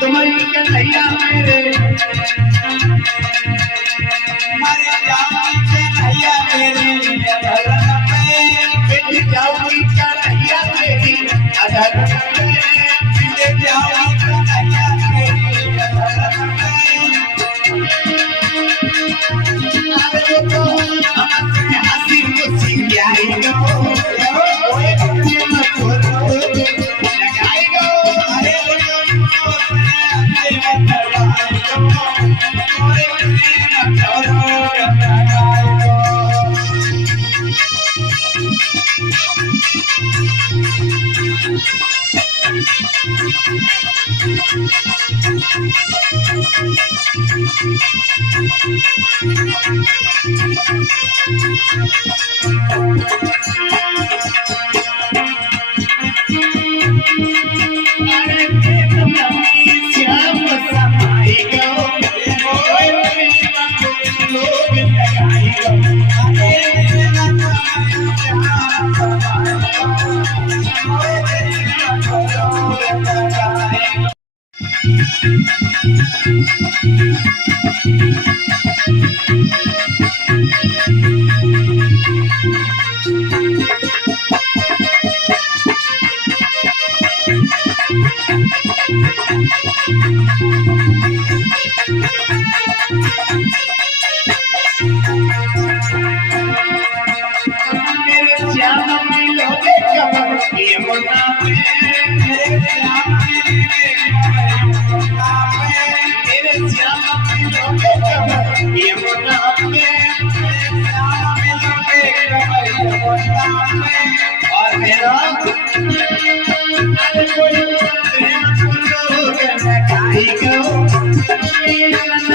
तुम्हारी कन्हैया मेरे मर जाऊंगी कन्हैया मेरे अधर में मिट जाऊंगी कन्हैया मेरी अधर में मिट जाऊंगी कन्हैया मेरी अधर में अरे तो हमसे हंसी मुस्की आई गो ओए बच्चे मत बोलो लगाई गो अरे